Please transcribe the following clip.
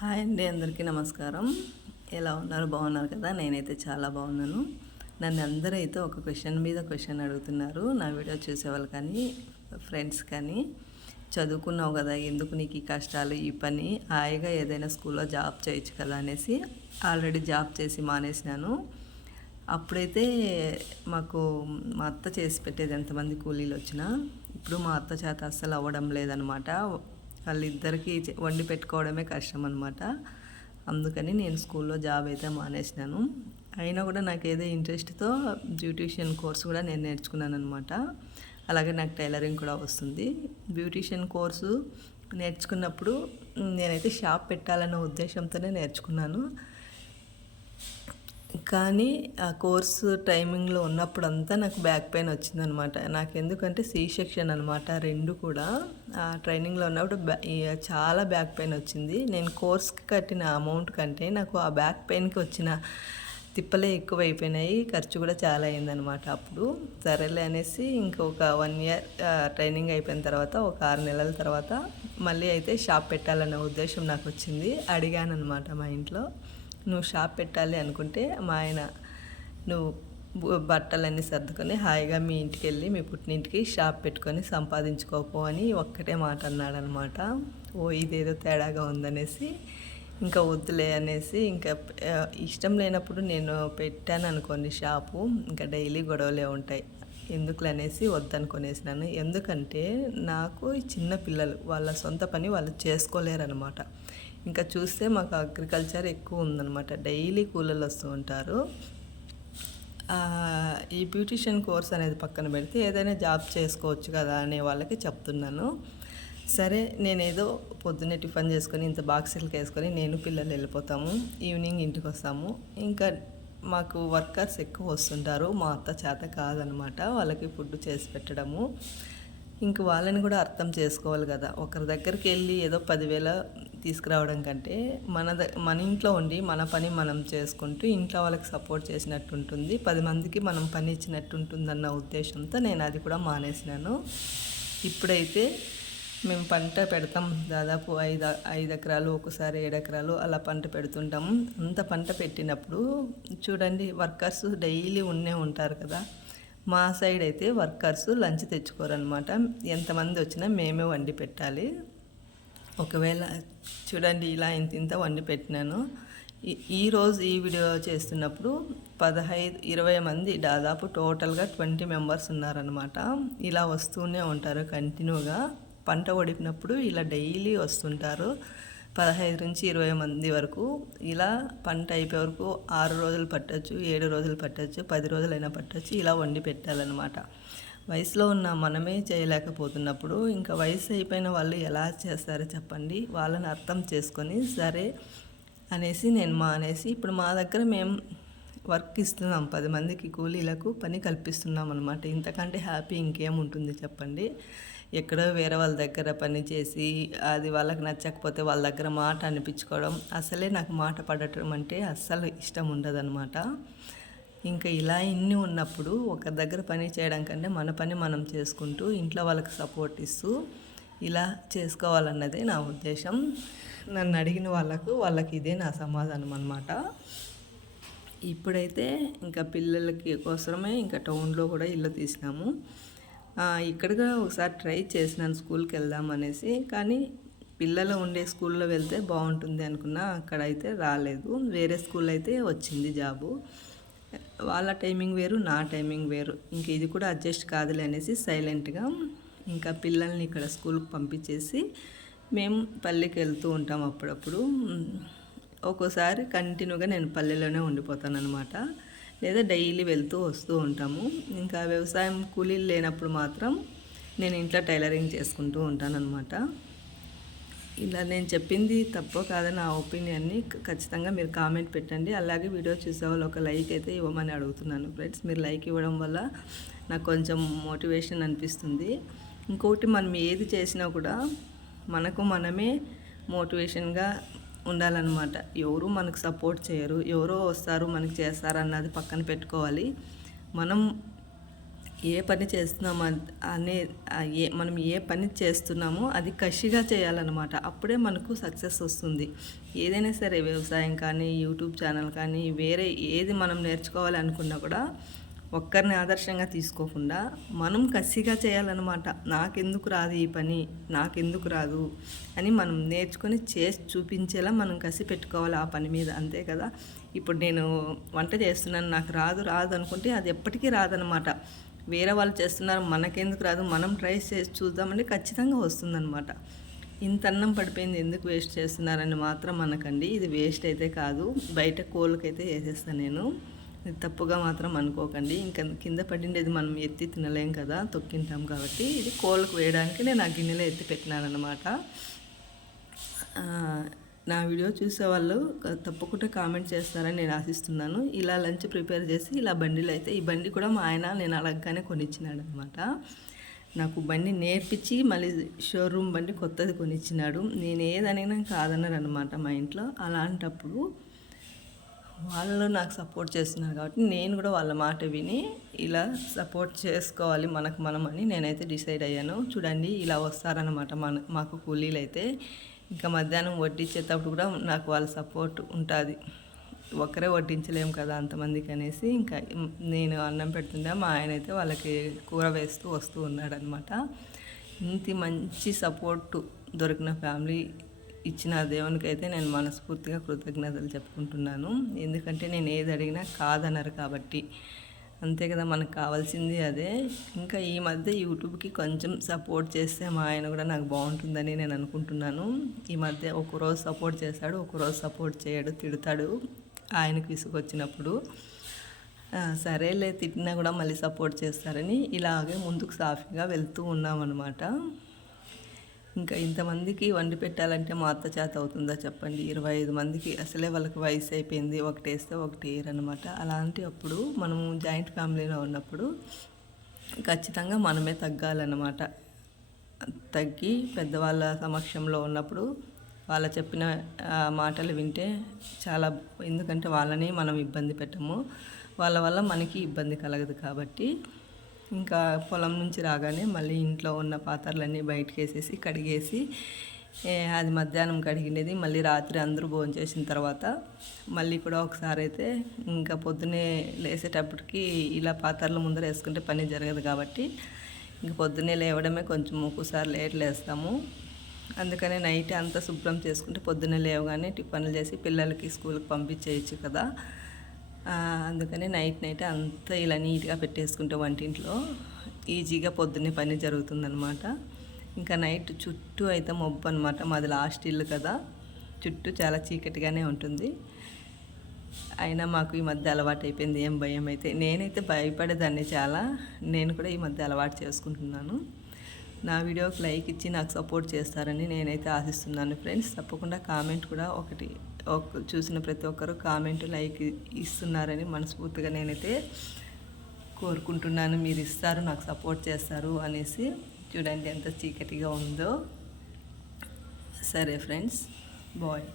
Hi అండి అందరికీ నమస్కారం. ఎలా ఉన్నారు? బాగున్నారు కదా? నేనైతే చాలా బాగున్నాను. నన్ను అందరూ అయితే ఒక క్వశ్చన్ మీద క్వశ్చన్ అడుగుతున్నారు. నా వీడియో చూసేవాళ్ళు కానీ ఫ్రెండ్స్ కానీ చదువుకున్నావు కదా ఎందుకు నీకు ఈ కష్టాలు ఈ పని హాయిగా ఏదైనా స్కూల్లో జాబ్ చేయొచ్చు కదా అనేసి ఆల్రెడీ జాబ్ చేసి మానేసినాను. అప్పుడైతే మాకు మా అత్త చేసి పెట్టేది ఎంతమంది కూలీలు వచ్చినా ఇప్పుడు మా అత్త చేత అస్సలు అవ్వడం లేదనమాట వాళ్ళిద్దరికీ వండి పెట్టుకోవడమే కష్టం అనమాట అందుకని నేను స్కూల్లో జాబ్ అయితే మానేసినాను. అయినా కూడా నాకు ఏదో ఇంట్రెస్ట్తో బ్యూటీషియన్ కోర్స్ కూడా నేను నేర్చుకున్నాను అనమాట అలాగే నాకు టైలరింగ్ కూడా వస్తుంది. బ్యూటీషియన్ కోర్సు నేర్చుకున్నప్పుడు నేనైతే షాప్ పెట్టాలన్న ఉద్దేశంతోనే నేర్చుకున్నాను. కానీ ఆ కోర్సు టైమింగ్లో ఉన్నప్పుడు అంతా నాకు బ్యాక్ పెయిన్ వచ్చిందనమాట. నాకు ఎందుకంటే సి సెక్షన్ అనమాట రెండు కూడా. ఆ ట్రైనింగ్లో ఉన్నప్పుడు బ్యా- చాలా బ్యాక్ పెయిన్ వచ్చింది. నేను కోర్స్కి కట్టిన అమౌంట్ కంటే నాకు ఆ బ్యాక్ పెయిన్కి వచ్చిన తిప్పలే ఎక్కువ అయిపోయినాయి ఖర్చు కూడా చాలా అయిందనమాట అప్పుడు. సరేలే అనేసి ఇంకొక వన్ ఇయర్ ట్రైనింగ్ అయిపోయిన తర్వాత ఒక ఆరు నెలల తర్వాత మళ్ళీ అయితే షాప్ పెట్టాలన్న ఉద్దేశం నాకు వచ్చింది. అడిగాను అనమాట మా ఇంట్లో. నువ్వు షాప్ పెట్టాలి అనుకుంటే మా ఆయన నువ్వు బట్టలన్నీ సర్దుకొని హాయిగా మీ ఇంటికి వెళ్ళి మీ పుట్టినింటికి షాప్ పెట్టుకొని సంపాదించుకోపో అని ఒక్కటే మాట అన్నాడనమాట. ఓ ఇదేదో తేడాగా ఉందనేసి ఇంకా వద్దులే అనేసి ఇంకా ఇష్టం లేనప్పుడు నేను పెట్టాను అనుకోండి షాపు ఇంకా డైలీ గొడవలే ఉంటాయి. ఎందుకులనేసి వద్దనుకొనేసినాను ఎందుకంటే నాకు చిన్న పిల్లలు వాళ్ళ సొంత పని వాళ్ళు చేసుకోలేరనమాట. ఇంకా చూస్తే మాకు అగ్రికల్చర్ ఎక్కువ ఉందన్నమాట. డైలీ కూలర్లు వస్తూ ఉంటారు. ఈ బ్యూటిషియన్ కోర్స్ అనేది పక్కన పెడితే ఏదైనా జాబ్ చేసుకోవచ్చు కదా అనే వాళ్ళకి చెప్తున్నాను. సరే నేనేదో పొద్దున్నే టిఫిన్ చేసుకొని ఇంత బాక్సులకి వేసుకొని నేను పిల్లలు వెళ్ళిపోతాము. ఈవినింగ్ ఇంటికి వస్తాము. ఇంకా మాకు వర్కర్స్ ఎక్కువ వస్తుంటారు. మా అత్త చేత కాదనమాట వాళ్ళకి ఫుడ్ చేసి పెట్టడము. ఇంక వాళ్ళని కూడా అర్థం చేసుకోవాలి కదా. ఒకరి దగ్గరికి వెళ్ళి ఏదో పదివేల తీసుకురావడం కంటే మన ద మన ఇంట్లో ఉండి మన పని మనం చేసుకుంటూ ఇంట్లో వాళ్ళకి సపోర్ట్ చేసినట్టు ఉంటుంది. పది మందికి మనం పని ఇచ్చినట్టు ఉంటుందన్న ఉద్దేశంతో నేను అది కూడా మానేసినాను. ఇప్పుడైతే మేము పంట పెడతాం. దాదాపు ఐదు ఐదు ఎకరాలు ఒకసారి ఏడు ఎకరాలు అలా పంట పెడుతుంటాము అంత పంట పెట్టినప్పుడు చూడండి వర్కర్స్ డైలీ ఉన్నే ఉంటారు కదా. మా సైడ్ అయితే వర్కర్స్ లంచ్ తెచ్చుకోరనమాట ఎంతమంది వచ్చినా మేమే వండి పెట్టాలి. ఒకవేళ చూడండి ఇలా ఇంత ఇంత వండి పెట్టినాను. ఈ- ఈ ఈ వీడియో చేస్తున్నప్పుడు పదహైదు ఇరవై మంది దాదాపు టోటల్గా ట్వంటీ మెంబర్స్ ఉన్నారనమాట ఇలా వస్తూనే ఉంటారు కంటిన్యూగా. పంట ఒడిపినప్పుడు ఇలా డైలీ వస్తుంటారు. పదహైదు నుంచి ఇరవై మంది వరకు ఇలా పంట అయిపోయే వరకు ఆరు రోజులు పట్టచ్చు ఏడు రోజులు పట్టచ్చు పది రోజులైనా పట్టచ్చు ఇలా వండి పెట్టాలన్నమాట. వయసులో ఉన్న మనమే చేయలేకపోతున్నప్పుడు ఇంకా వయసు అయిపోయిన వాళ్ళు ఎలా చేస్తారో చెప్పండి. వాళ్ళని అర్థం చేసుకొని సరే అనేసి నేను మా అనేసి ఇప్పుడు మా దగ్గర మేము వర్క్ ఇస్తున్నాం. పది మందికి కూలీలకు పని కల్పిస్తున్నాం అనమాట ఇంతకంటే హ్యాపీ ఇంకేముంటుంది చెప్పండి. ఎక్కడో వేరే వాళ్ళ దగ్గర పని చేసి అది వాళ్ళకి నచ్చకపోతే వాళ్ళ దగ్గర మాట అనిపించుకోవడం అసలే నాకు మాట పడటం అంటే అస్సలు ఇష్టం ఉండదన్నమాట. ఇంకా ఇలా ఇన్ని ఉన్నప్పుడు ఒక దగ్గర పని చేయడం కంటే మన పని మనం చేసుకుంటూ ఇంట్లో వాళ్ళకి సపోర్ట్ ఇస్తూ ఇలా చేసుకోవాలన్నదే నా ఉద్దేశం. నన్ను అడిగిన వాళ్ళకు వాళ్ళకి ఇదే నా సమాధానం అనమాట ఇప్పుడైతే ఇంకా పిల్లలకి కోసమే ఇంకా టౌన్లో కూడా ఇల్లు తీసినాము. ఇక్కడగా ఒకసారి ట్రై చేసినాను స్కూల్కి వెళ్దాం అనేసి కానీ పిల్లలు ఉండే స్కూల్లో వెళ్తే బాగుంటుంది అనుకున్నా అక్కడ అయితే రాలేదు. వేరే స్కూల్ అయితే వచ్చింది జాబు. వాళ్ళ టైమింగ్ వేరు నా టైమింగ్ వేరు. ఇంక ఇది కూడా అడ్జస్ట్ కాదులే అనేసి సైలెంట్గా ఇంకా పిల్లల్ని ఇక్కడ స్కూల్కి పంపించేసి మేము పల్లెకి వెళ్తూ ఉంటాం అప్పుడప్పుడు. ఒక్కోసారి కంటిన్యూగా నేను పల్లెలోనే ఉండిపోతాను అనమాట లేదా డైలీ వెళ్తూ వస్తూ ఉంటాము. ఇంకా వ్యవసాయం కూలీలు లేనప్పుడు మాత్రం నేను ఇంట్లో టైలరింగ్ చేసుకుంటూ ఉంటానన్నమాట. ఇలా నేను చెప్పింది తప్పో కాదని నా ఒపీనియన్ని ఖచ్చితంగా మీరు కామెంట్ పెట్టండి. అలాగే వీడియో చూసే వాళ్ళు ఒక లైక్ అయితే ఇవ్వమని అడుగుతున్నాను ఫ్రెండ్స్. మీరు లైక్ ఇవ్వడం వల్ల నాకు కొంచెం మోటివేషన్ అనిపిస్తుంది. ఇంకోటి మనం ఏది చేసినా కూడా మనకు మనమే మోటివేషన్గా ఉండాలన్నమాట. ఎవరు మనకు సపోర్ట్ చేయరు. ఎవరో వస్తారు మనకు చేస్తారు అన్నది పక్కన పెట్టుకోవాలి. మనం ఏ పని చేస్తున్నామో అనే ఏ మనం ఏ పని చేస్తున్నామో అది కసిగా చేయాలన్నమాట. అప్పుడే మనకు సక్సెస్ వస్తుంది. ఏదైనా సరే వ్యవసాయం కానీ యూట్యూబ్ ఛానల్ కానీ వేరే ఏది మనం నేర్చుకోవాలి అనుకున్నా కూడా ఒక్కరిని ఆదర్శంగా తీసుకోకుండా మనం కసిగా చేయాలన్నమాట. నాకెందుకు రాదు ఈ పని? నాకెందుకు రాదు? అని మనం నేర్చుకొని చేసి చూపించేలా మనం కసి పెట్టుకోవాలి ఆ పని మీద. అంతే కదా? ఇప్పుడు నేను వంట చేస్తున్నాను. నాకు రాదు రాదు అనుకుంటే అది ఎప్పటికీ రాదనమాట వేరే వాళ్ళు చేస్తున్నారు మనకెందుకు రాదు? మనం ట్రై చేసి చూద్దామంటే ఖచ్చితంగా వస్తుందన్నమాట. ఇంత అన్నం పడిపోయింది. ఎందుకు వేస్ట్ చేస్తున్నారని మాత్రం అనకండి. ఇది వేస్ట్ అయితే కాదు. బయట కోళ్ళకైతే వేసేస్తాను నేను. తప్పుగా మాత్రం అనుకోకండి. ఇంకా కింద పడిండేది మనం ఎత్తి తినలేం కదా తొక్కింటాం కాబట్టి ఇది కోళ్ళకు వేయడానికి నేను ఆ గిన్నెలో ఎత్తి పెట్టినానమాట నా వీడియో చూసే వాళ్ళు తప్పకుండా కామెంట్ చేస్తారని నేను ఆశిస్తున్నాను. ఇలా లంచ్ ప్రిపేర్ చేసి ఇలా బండిలో అయితే ఈ బండి కూడా మా ఆయన నేను అలాగానే కొనిచ్చినాడు అనమాట నాకు బండి నేర్పించి మళ్ళీ షోరూమ్ బండి కొత్తది కొనిచ్చినాడు. నేను ఏదనైనా కాదన్నారు అనమాట మా ఇంట్లో. అలాంటప్పుడు వాళ్ళు నాకు సపోర్ట్ చేస్తున్నారు కాబట్టి నేను కూడా వాళ్ళ మాట విని ఇలా సపోర్ట్ చేసుకోవాలి మనకు మనం అని నేనైతే డిసైడ్ అయ్యాను. చూడండి ఇలా వస్తారనమాట మన మాకు కూలీలు అయితే ఇంకా మధ్యాహ్నం వడ్డించేటప్పుడు కూడా నాకు వాళ్ళ సపోర్ట్ ఉంటుంది. ఒకరే వడ్డించలేము కదా అంతమందికి అనేసి ఇంకా నేను అన్నం పెడుతుంటే మా ఆయన అయితే వాళ్ళకి కూర వేస్తూ వస్తూ ఉన్నాడనమాట ఇంత మంచి సపోర్ట్ దొరికిన ఫ్యామిలీ ఇచ్చిన దేవునికి అయితే నేను మనస్ఫూర్తిగా కృతజ్ఞతలు చెప్పుకుంటున్నాను. ఎందుకంటే నేను ఏది అడిగినా కాదన్నారు కాబట్టి. అంతే కదా మనకు కావాల్సింది అదే. ఇంకా ఈ మధ్య యూట్యూబ్కి కొంచెం సపోర్ట్ చేస్తే మా ఆయన కూడా నాకు బాగుంటుందని నేను అనుకుంటున్నాను. ఈ మధ్య ఒకరోజు సపోర్ట్ చేశాడు ఒకరోజు సపోర్ట్ చేయడు తిడతాడు ఆయనకు విసుగొచ్చినప్పుడు. సరేలే తిట్టినా కూడా మళ్ళీ సపోర్ట్ చేస్తారని ఇలాగే ముందుకు సాఫీగా వెళ్తూ ఉన్నామన్నమాట. ఇంకా ఇంతమందికి వండి పెట్టాలంటే మా అత్త చేత అవుతుందా చెప్పండి. ఇరవై ఐదు మందికి అసలే వాళ్ళకి వయసు అయిపోయింది. ఒకటి వేస్తే ఒకటి వేయరనమాట అలాంటి అప్పుడు మనము జాయింట్ ఫ్యామిలీలో ఉన్నప్పుడు ఖచ్చితంగా మనమే తగ్గాలన్నమాట. తగ్గి పెద్దవాళ్ళ సమక్షంలో ఉన్నప్పుడు వాళ్ళ చెప్పిన మాటలు వింటే చాలా ఎందుకంటే వాళ్ళని మనం ఇబ్బంది పెట్టము. వాళ్ళ వల్ల మనకి ఇబ్బంది కలగదు కాబట్టి ఇంకా పొలం నుంచి రాగానే మళ్ళీ ఇంట్లో ఉన్న పాత్రలన్నీ బయటకు వేసేసి కడిగేసి అది మధ్యాహ్నం కడిగినది మళ్ళీ రాత్రి అందరూ భోజనం చేసిన తర్వాత మళ్ళీ కూడా ఒకసారి అయితే ఇంకా పొద్దునే లేసేటప్పటికి ఇలా పాత్రల ముందర వేసుకుంటే పని జరగదు కాబట్టి ఇంక పొద్దున్నే లేవడమే కొంచెం ఒక్కోసారి లేట్ లేస్తాము. అందుకనే నైట్ అంతా శుభ్రం చేసుకుంటే పొద్దున్నే లేవగానే టిఫిన్లు చేసి పిల్లలకి స్కూల్కి పంపించేయచ్చు కదా. అందుకని నైట్ నైట్ అంతా ఇలా నీట్గా పెట్టేసుకుంటే వంటింట్లో. ఈజీగా పొద్దున్నే పని జరుగుతుందనమాట ఇంకా నైట్ చుట్టూ అయితే మబ్బు అనమాట మాది లాస్ట్ ఇల్లు కదా. చుట్టూ చాలా చీకటిగానే ఉంటుంది. అయినా మాకు ఈ మధ్య అలవాటు అయిపోయింది. ఏం భయం అయితే. నేనైతే భయపడేదాన్ని చాలా. నేను కూడా ఈ మధ్య అలవాటు చేసుకుంటున్నాను. నా వీడియోకి లైక్ ఇచ్చి నాకు సపోర్ట్ చేస్తారని నేనైతే ఆశిస్తున్నాను ఫ్రెండ్స్. తప్పకుండా కామెంట్ కూడా ఒకటి చూసిన ప్రతి ఒక్కరు కామెంట్ లైక్ ఇస్తున్నారని మనస్ఫూర్తిగా నేనైతే కోరుకుంటున్నాను. మీరు ఇస్తారు నాకు సపోర్ట్ చేస్తారు అనేసి. చూడండి ఎంత చీకటిగా ఉందో. సరే ఫ్రెండ్స్ బాయ్.